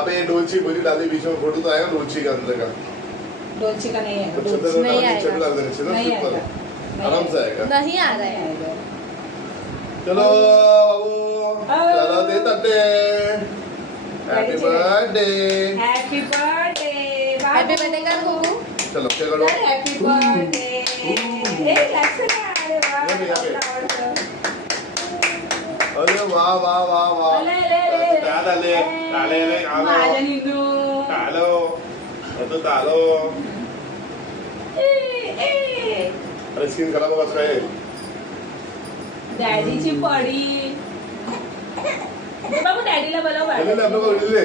अबे डोलची पूरी डाली बीच में फोटो तो आएगा डोलची का अंदर का डोलची का नहीं है नहीं आएगा। नहीं आएगा आराम से आएगा नहीं आ रहा है। चलो बाबू चलो दे तटे happy birthday happy birthday happy birthday कर गुगू। चलो क्या करो हैप्पी बर्थडे ए लक्षण अरे वाह अरे वाह वाह वाह वाह ले ले ले ले माझ्या निंदू तालो तो तालो अरे स्किन खराब होगा उसका ये डॅडीची पडी बाबू डॅडीला बोलव ले ले अपने को ले ले